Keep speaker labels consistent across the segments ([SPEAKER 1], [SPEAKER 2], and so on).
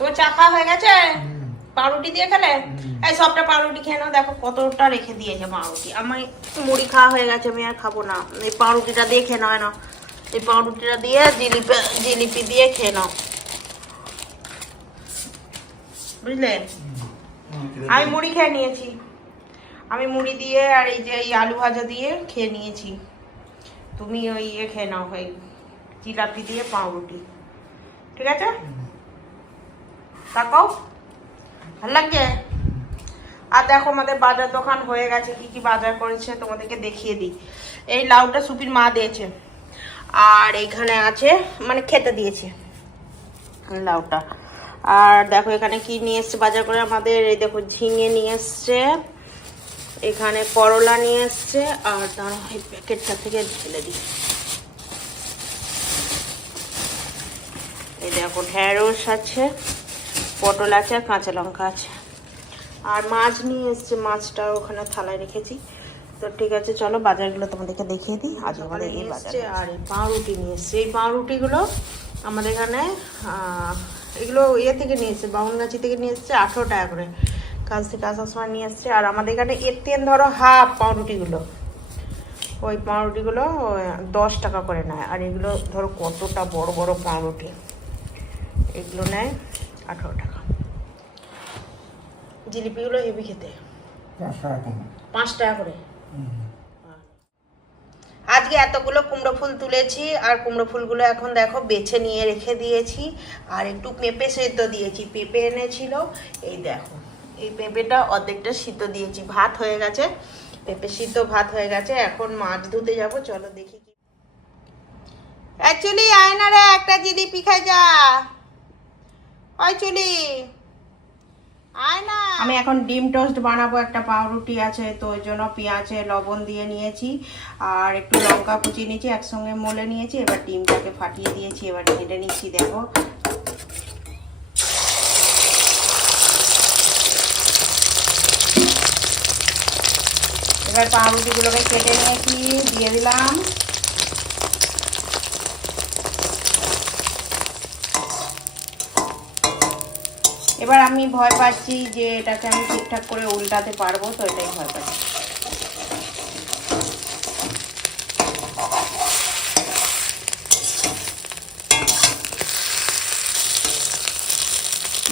[SPEAKER 1] তোমার চা খাওয়া হয়ে গেছে? পাউরুটি দিয়ে খেলে? এই সবটা পাউরুটি খেয়ে নাও দেখো কতটা রেখে দিয়েছে পাউরুটি। আমার মুড়ি খাওয়া হয়ে গেছে আমি আর খাব না। এই পাউরুটিটা দিয়ে খেয়ে নাও না এই পাউরুটিটা দিয়ে জিলিপি জিলিপি দিয়ে খেয়ে নাও। বুঝলে? আমি মুড়ি খেয়ে নিয়েছি। আমি মুড়ি দিয়ে আর এই যে এই আলু ভাজা দিয়ে খেয়ে নিয়েছি। তুমি ওই ইয়ে খেয়ে নাও ওই জিলাপি দিয়ে পাউরুটি। ঠিক আছে? তাকাও। ভালো লাগছে? আর দেখো আমাদের বাজার দোকান হয়ে গেছে, কি কি বাজার করেছে, তোমাদেরকে দেখিয়ে দিই। এই লাউটা সুপির মা দিয়েছে। আর এখানে আছে মানে খেতে দিয়েছে লাউটা। আর দেখো এখানে কি নিয়ে এসছে বাজার করে? আমাদের এই দেখো ঝিঙে নিয়ে এসছে, এখানে করলা নিয়ে এসছে, আর তার এই প্যাকেটটা থেকে ঢেলে দিই। এই দেখো ঢেঁড়স আছে। পটল আছে আর কাঁচা লঙ্কা আছে। আর মাছ নিয়ে এসছে মাছটা ওখানে থালায় রেখেছি। তো ঠিক আছে চলো বাজারগুলো তোমাদেরকে দেখিয়ে দিই। আজ আমাদের এই বাজার আর এই পাউরুটি নিয়ে এসছে। এই পাউরুটিগুলো আমাদের এখানে এগুলো ইয়ে থেকে নিয়ে এসছে বাউনগাছি থেকে নিয়ে এসছে আঠেরো টাকা করে। কাজ থেকে আসার সময় নিয়ে এসছে। আর আমাদের এখানে এর তেন ধরো হাফ পাউরুটিগুলো ওই পাউরুটিগুলো দশ টাকা করে নেয়। আর এগুলো ধরো কতটা বড় বড় পাউরুটি এগুলো নেয় আঠারো টাকা। জিলিপিগুলো হেভি খেতে। পাঁচ টাকা করে? আজকে এতগুলো কুমড়ো ফুল তুলেছি আর কুমড়ো ফুলগুলো এখন দেখো বেছে নিয়ে রেখে দিয়েছি আর একটু পেঁপে সেদ্ধ দিয়েছি। পেঁপে এনেছিল এই দেখো। এই পেঁপেটা অর্ধেকটা সিদ্ধ দিয়েছি ভাত হয়ে গেছে। পেঁপে সিদ্ধ ভাত হয়ে গেছে এখন মাছ ধুতে যাব চলো দেখি কি। অ্যাকচুয়ালি আয় না রে একটা জিলিপি খাই যা। ওই চুলি। আয় না। আমি এখন ডিম টোস্ট বানাবো, একটা পাউরুটি আছে, তো ওই জন্য পেঁয়াজে লবণ দিয়ে নিয়েছি, আর একটু লঙ্কা কুচিয়ে নিয়েছি, একসঙ্গে মলে নিয়েছি, এবার ডিমটাকে ফাটিয়ে দিয়েছি, এবার ঢেলে নিচ্ছি, দেখো। এবার পাউরুটিগুলোকে কেটে নিয়েছি, দিয়ে দিলাম। এবার আমি ভয় পাচ্ছি যে এটাকে আমি ঠিকঠাক করে উল্টাতে পারব, তো এটাই ভয় পাচ্ছি।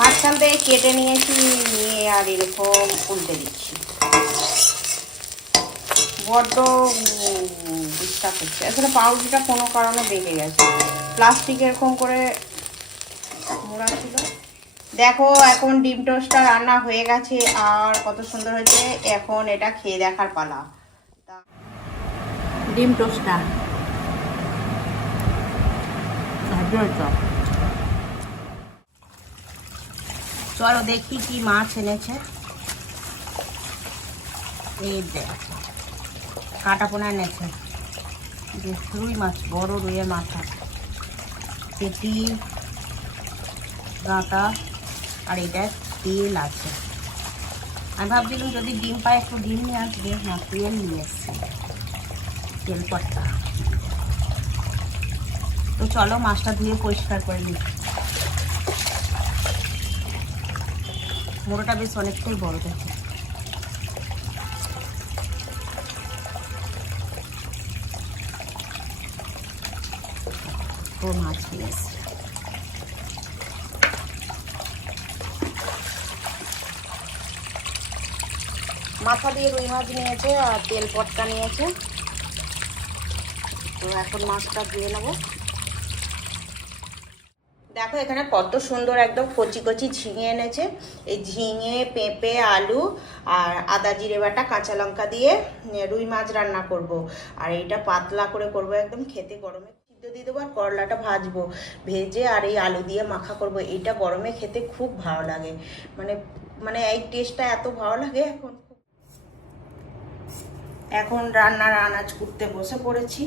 [SPEAKER 1] মাঝখান থেকে কেটে নিয়েছি, নিয়ে আর এরকম উল্টে দিচ্ছি। বড্ড ডিস্টার্ব হচ্ছে। আসলে পাউরুটিটা কোনো কারণে বেঁকে গেছে। প্লাস্টিক এরকম করে মোড়া ছিল। দেখো, এখন ডিম টোস্টটা রান্না হয়ে গেছে আর কত সুন্দর হয়েছে। এখন এটা খেয়ে দেখার পালা। ডিম টোস্টটা। চলো দেখি কি মাছ এনেছে। এই দেখ কাটা পোনা এনেছে রুই মাছ, বড় রুইয়ের মাথা। পেটি, গাঁটা। আর এটা তেল আছে। আমি ভাবছিলাম যদি ডিম পায়, একটু ডিম নিয়ে আসবে। না, তেল নিয়ে এসছে। তেল তো চলো, মাছটা ধুয়ে পরিষ্কার করে নিই। মোড়োটা বেশ অনেকটাই বড় দেখে। মাছ নিয়ে এসছে। মাথা দিয়ে রুই মাছ নিয়েছে আর তেল পটকা নিয়েছে। তো এখন মাছটা ধুয়ে নেব। দেখো, এখানে কত সুন্দর একদম কচি কচি ঝিঙে এনেছে। এই ঝিঙে, পেঁপে, আলু আর আদা জিরে বাটা, কাঁচা লঙ্কা দিয়ে রুই মাছ রান্না করব। আর এইটা পাতলা করে করব একদম খেতে গরমে। সিদ্ধ দিয়ে দেবো আর করলাটা ভাজবো। ভেজে আর এই আলু দিয়ে মাখা করব। এইটা গরমে খেতে খুব ভালো লাগে। মানে মানে এই টেস্টটা এত ভালো লাগে এখন। এখন রান্নার আনাজ করতে বসে পড়েছি।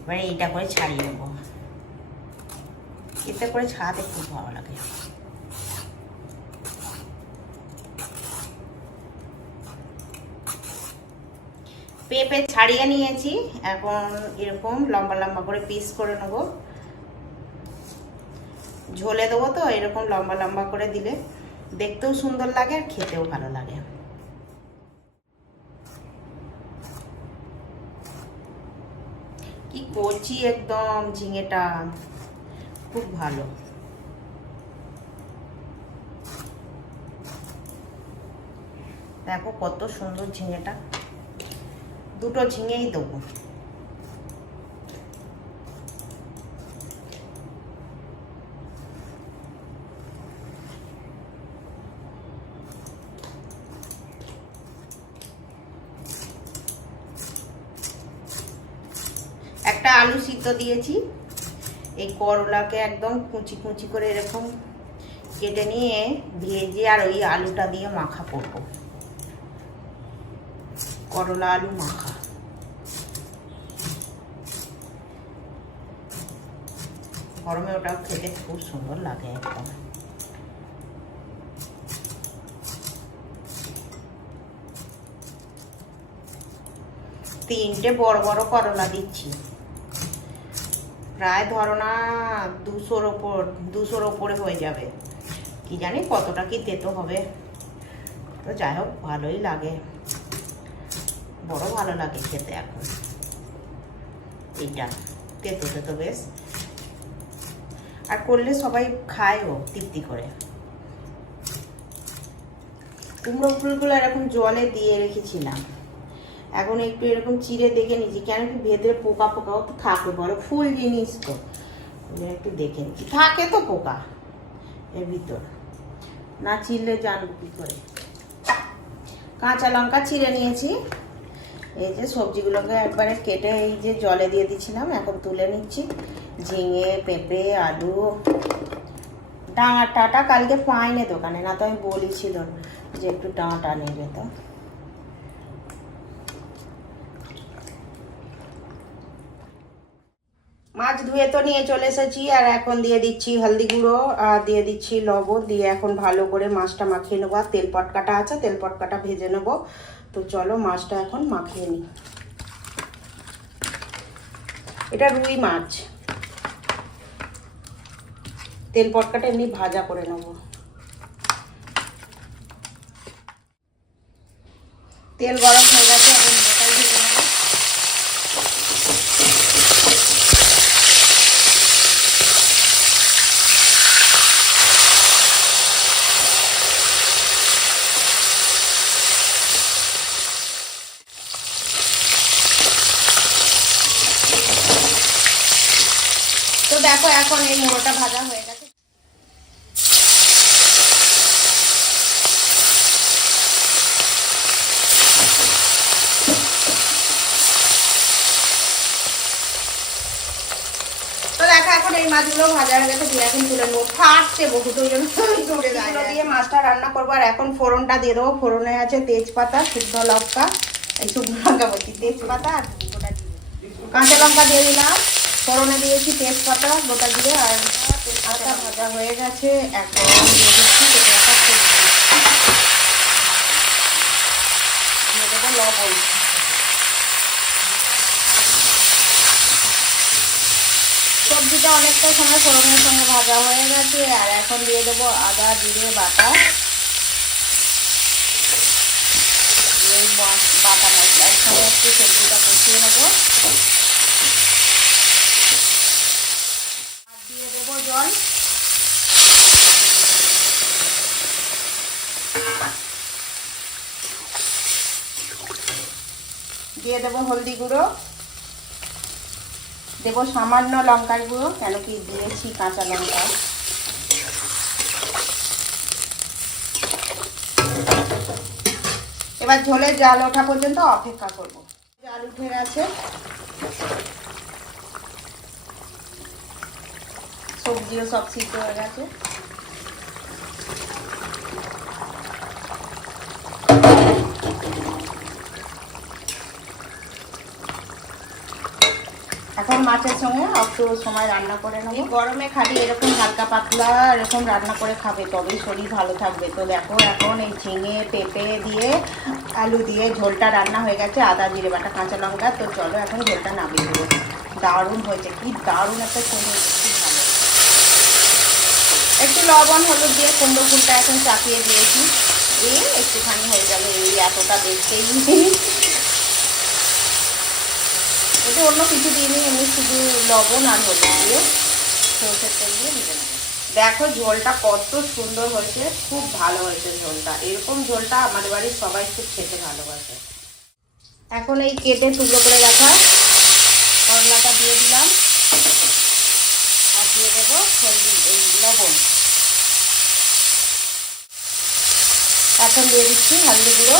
[SPEAKER 1] এবারে এইটা করে ছাড়িয়ে নেব। এতে করে ছাড়াতে খুব ভালো লাগে। পেঁপে ছাড়িয়ে নিয়েছি। এখন এরকম লম্বা লম্বা করে পিস করে নেব। ঝোলে দেবো তো, এরকম লম্বা লম্বা করে দিলে। দেখতেও সুন্দর লাগে আর খেতেও ভালো লাগে। কি কচি একদম ঝিঙেটা। খুব ভালো। দেখো কত সুন্দর ঝিঙেটা। দুটো ঝিঙেই দেবো। একটা আলু সিদ্ধ দিয়েছি। এই করলাকে একদম কুচি কুচি করে এরকম কেটে নিয়ে ভেজে আর ওই আলুটা দিয়ে মাখা করব। করলা আলু মাখা। গরমে ওটা খেতে খুব সুন্দর লাগে একদম। তিনটে বড় বড় করলা দিচ্ছি। প্রায় ধরো না দুশোর ওপর, দুশোর ওপরে হয়ে যাবে। কি জানি কতটা কি তেতো হবে। তো যাই হোক, ভালোই লাগে। বড় ভালো লাগে খেতে এখন। এইটা তেতো তেতো বেশ। আর করলে সবাই খায়ও, তৃপ্তি করে। কুমড়ো ফুলগুলো এরকম জলে দিয়ে রেখেছিলাম। এখন একটু এরকম চিড়ে দেখে নিচ্ছি কেন কি ভেতরে পোকা পোকাও তো থাকে, বড় ফুল জিনিস তো। একটু দেখে নিচ্ছি। থাকে তো পোকা এর ভিতর। না চিড়লে জানব কি করে? কাঁচা লঙ্কা চিড়ে নিয়েছি। এই যে সবজিগুলোকে একবারে কেটে এই যে জলে দিয়ে দিচ্ছিলাম এখন তুলে নিচ্ছি। ঝিঙে, পেঁপে, আলু। ডাঙার টাটা কালকে পাইনি দোকানে, না তো আমি বলেছিল যে একটু ডাঁটা নেবে তো। মাছ ধুয়ে তো নিয়ে চলে এসেছি, আর এখন দিয়ে দিচ্ছি হলদি গুঁড়ো, আর দিয়ে দিচ্ছি লবণ, দিয়ে এখন ভালো করে মাছটা মাখিয়ে নেব। আর তেল পটকাটা আছে, তেল পটকাটা ভেজে নেব। তো চলো মাছটা এখন মাখিয়ে নিই। এটা রুই মাছ। তেল পটকাটা এমনি ভাজা করে নেব। তেল গরম হয়ে গেছে এখন মোটাই ভেজে নেব তো দেখো এখন এই মোড়োটা ভাজা হয়ে গেছে। মাছগুলো ভাজা হয়ে তুলে দিয়ে মাছটা রান্না করব, আর এখন ফোড়নটা আছে তেজপাতা, শুকনো লঙ্কা তেজপাতা কাঁচা লঙ্কা দিয়ে দিলাম। ফোড়নে দিয়েছি তেজপাতা, গোটা দিয়ে, আর আটা ভাজা হয়ে গেছে। সবজিটা অনেকটা সময় ফোড়নের সঙ্গে ভাজা হয়ে গেছে, আর এখন দিয়ে দেবো আদা, জিরে, বাটা। বাটা মশলা একসঙ্গে একটু সবজিটা কষিয়ে নেব আর দিয়ে দেবো জল। দিয়ে দেবো হলদি গুঁড়ো। দেবো সামান্য লঙ্কার গুঁড়ো, কেন কি দিয়েছি কাঁচা লঙ্কা। এবার ঝোলের জাল ওঠা পর্যন্ত অপেক্ষা করব। জাল উঠে গেছে। সবজিও সব সিদ্ধ হয়ে গেছে। এখন মাছের সঙ্গে একটু সময় রান্না করে নেব। গরমে খালি এরকম হালকা পাতলা এরকম রান্না করে খাবে, তবেই শরীর ভালো থাকবে। তো দেখো এখন এই ঝিঙে, পেঁপে দিয়ে, আলু দিয়ে ঝোলটা রান্না হয়ে গেছে, আদা, জিরে বাটা, কাঁচা লঙ্কা। তো চলো এখন ঝোলটা নামিয়ে দেবো দারুণ হয়েছে, কি দারুণ একটা ঝোল হয়েছে একটু লবণ, হলুদ দিয়ে কুমড়ো ফুলটা এখন চাপিয়ে দিয়েছি। দিয়ে একটুখানি হয়ে যাবে এই এতটা দেখতেই। এটা অন্য কিছু দিইনি, এমনি শুধু লবণ আর হলুদ দিয়ে সরষের তেল দিয়ে ভেজে দেখো ঝোলটা কত সুন্দর হয়েছে, খুব ভালো হয়েছে ঝোলটা। এরকম ঝোলটা আমাদের বাড়ির সবাই খুব খেতে ভালোবাসে। এখন এই কেটে টুকরো করে রাখা করলাটা দিয়ে দিলাম। দিয়ে দেবো হলদি, এই লবণ। এখন দিয়ে দিচ্ছি হলদি গুঁড়ো।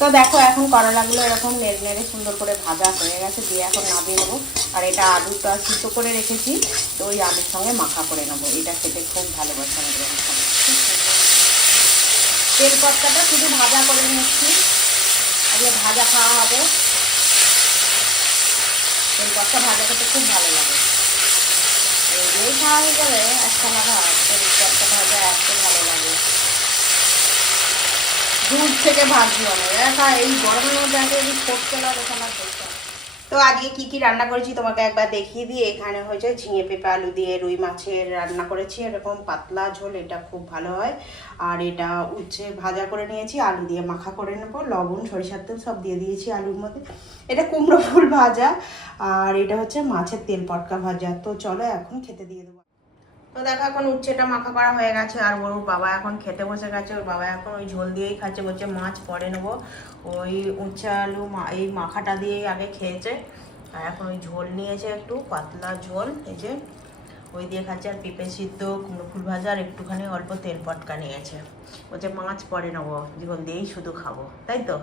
[SPEAKER 1] তো দেখো, এখন করলাগুলো এরকম নেড়ে নেড়ে সুন্দর করে ভাজা হয়ে গেছে, দিয়ে এখন নামিয়ে নেব। আর এটা আলুটা সিদ্ধ করে রেখেছি, তো ওই আলুর সঙ্গে মাখা করে নেব। এটা খেতে খুব ভালোবাসে আমাদের বাড়ির সবাই। খুব সুন্দর। তেল পত্তাটা শুধু ভাজা করে নিচ্ছি আজকে ভাজা খাওয়া হবে। তেল পত্তা ভাজা খেতে খুব ভালো লাগে। এই খাওয়া হয়ে যাবে একখানা ভাত তেল পত্তা ভাজা এত ভালো লাগে। দূর থেকে ভাজবি অনেক একা এই গরমের মধ্যে আগে যদি আমার করতে হয়। তো আজকে কি কি রান্না করেছি তোমাকে একবার দেখিয়ে দিয়ে এখানে হয়েছে ঝিঙে পেঁপে, আলু দিয়ে রুই মাছের রান্না করেছি, এরকম পাতলা ঝোল, এটা খুব ভালো হয়। আর এটা উচ্ছে ভাজা করে নিয়েছি, আলু দিয়ে মাখা করে নেব, লবণ, সরিষার তেল সব দিয়ে দিয়েছি আলুর মধ্যে। এটা কুমড়ো ফুল ভাজা, আর এটা হচ্ছে মাছের তেল পটকা ভাজা। তো চলো এখন খেতে দিয়ে দেবো। তো দেখো এখন উচ্ছেটা মাখা করা হয়ে গেছে আর ওর বাবা এখন খেতে বসে গেছে ওর বাবা এখন ওই ঝোল দিয়েই খাচ্ছে বলছে মাছ পরে নেব। ওই উচ্ছে আলু মা- এই মাখাটা দিয়েই আগে খেয়েছে আর এখন ওই ঝোল নিয়েছে একটু পাতলা ঝোল এই যে ওই দিয়ে খাচ্ছে আর পেঁপে সিদ্ধ কুমড়ো ফুল ভাজা আর একটুখানি অল্প তেল পটকা নিয়েছে। বলছে মাছ পরে নেব জীবন দিয়েই শুধু খাব তাই তো?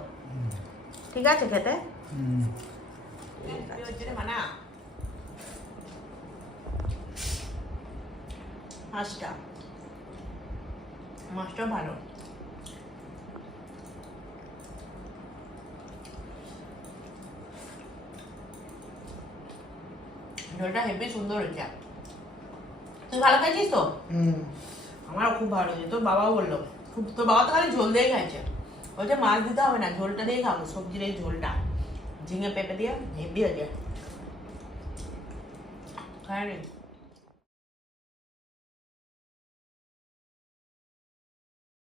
[SPEAKER 1] ঠিক আছে খেতে? ঠিক আছে। মাছটা মাছটাও ভালো। ঝোলটা হেভি সুন্দর হয়েছে। তুই ভালো খাইছিস তো? আমারও খুব ভালো হয়েছে। তোর বাবাও বলল খুব তোর বাবা তো খালি ঝোল দিয়েই খাইছে। বলছে মাছ দিতে হবে না ঝোলটা দিয়েই খাব সবজির এই ঝোলটা। ঝিঙে পেঁপে দিয়ে হেভি হয়েছে। খায়